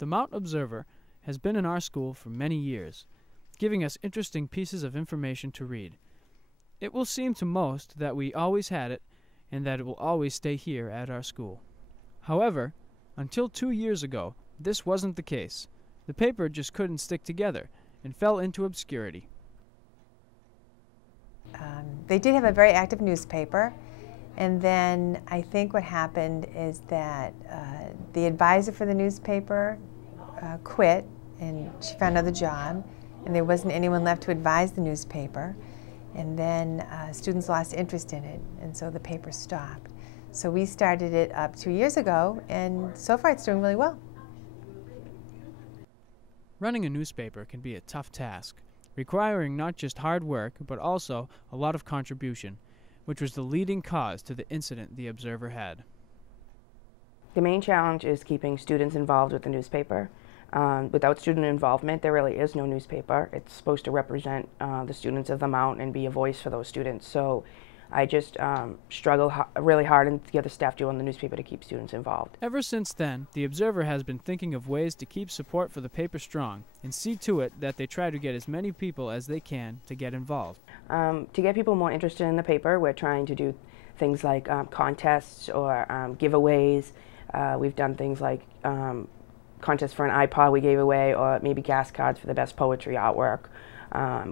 The Mount Observer has been in our school for many years, giving us interesting pieces of information to read. It will seem to most that we always had it and that it will always stay here at our school. However, until 2 years ago, this wasn't the case. The paper just couldn't stick together and fell into obscurity. They did have a very active newspaper, and then I think what happened is that the advisor for the newspaper quit, and she found another job, and there wasn't anyone left to advise the newspaper. And then students lost interest in it, and so the paper stopped. So we started it up 2 years ago, and so far it's doing really well. Running a newspaper can be a tough task, requiring not just hard work, but also a lot of contribution, which was the leading cause to the incident the Observer had. The main challenge is keeping students involved with the newspaper. Without student involvement, there really is no newspaper. It's supposed to represent the students of the Mount and be a voice for those students. So I just struggle really hard, and the other staff do, on the newspaper to keep students involved. Ever since then, the Observer has been thinking of ways to keep support for the paper strong and see to it that they try to get as many people as they can to get involved. To get people more interested in the paper, we're trying to do things like contests or giveaways. We've done things like contest for an iPod we gave away, or maybe gas cards for the best poetry artwork.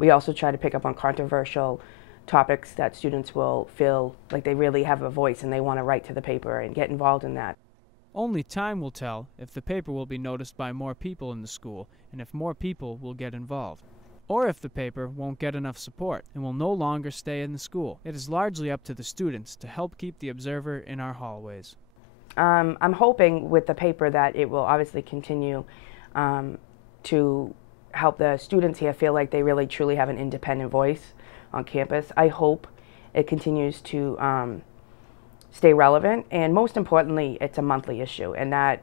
We also try to pick up on controversial topics that students will feel like they really have a voice and they want to write to the paper and get involved in that. Only time will tell if the paper will be noticed by more people in the school and if more people will get involved. Or if the paper won't get enough support and will no longer stay in the school. It is largely up to the students to help keep the Observer in our hallways. I'm hoping with the paper that it will obviously continue to help the students here feel like they really truly have an independent voice on campus. I hope it continues to stay relevant, and most importantly, it's a monthly issue, and that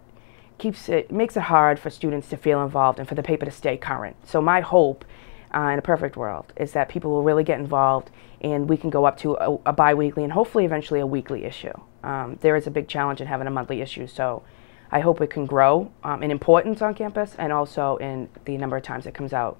makes it hard for students to feel involved and for the paper to stay current. So my hope in a perfect world is that people will really get involved and we can go up to a bi-weekly and hopefully eventually a weekly issue. There is a big challenge in having a monthly issue, so I hope it can grow in importance on campus and also in the number of times it comes out.